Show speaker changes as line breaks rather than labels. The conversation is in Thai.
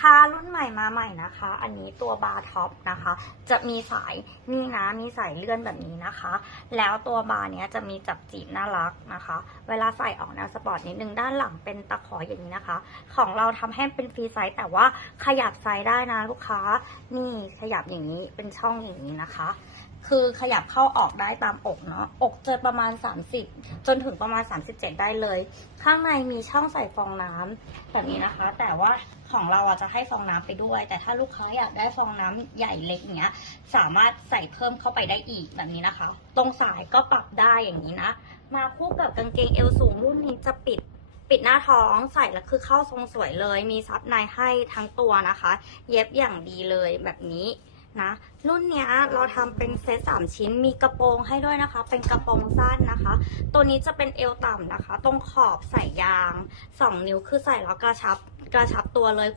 ค่ารุ่นใหม่มาใหม่นะคะ อันนี้ตัวบาร์ท็อปนะคะ จะมีสายนี่นะ มีสายเลื่อนแบบนี้นะคะ แล้วตัวบาร์เนี้ยจะมีจับจีบน่ารักนะคะ เวลาใส่ออกแนวสปอร์ตนิดนึงด้านหลังเป็นตะขออย่างนี้นะคะ ของเราทำให้เป็นฟรีไซส์แต่ว่าขยับไซส์ได้นะลูกค้า นี่ขยับอย่างนี้เป็นช่องอย่างนี้นะคะ คือขยับเข้าออกได้ตามอกเนาะ อกเจะประมาณ 30 จนถึงประมาณ 37 ได้เลย ข้างในมีช่องใส่ฟองน้ำแบบนี้นะคะ แต่ว่าของเราอะจะให้ฟองน้ำไปด้วย แต่ถ้าลูกค้าอยากได้ฟองน้ำใหญ่เล็กเงี้ย สามารถใส่เพิ่มเข้าไปได้อีกแบบนี้นะคะ ตรงสายก็ปรับได้อย่างนี้นะ มาคู่กับกางเกงเอวสูงรุ่นนี้จะปิดปิดหน้าท้องใส่แล้วคือเข้าทรงสวยเลย มีซับในให้ทั้งตัวนะคะ เย็บอย่างดีเลยแบบนี้ นะรุ่นเนี้ยเราทำเป็นเซตสามชิ้นมีกระโปรงให้ด้วยนะคะ เป็นกระโปรงสั้นนะคะ ตัวนี้จะเป็นเอวต่ำนะคะ ตรงขอบใส่ยาง 2 นิ้วคือใส่แล้วกระชับกระชับตัวเลย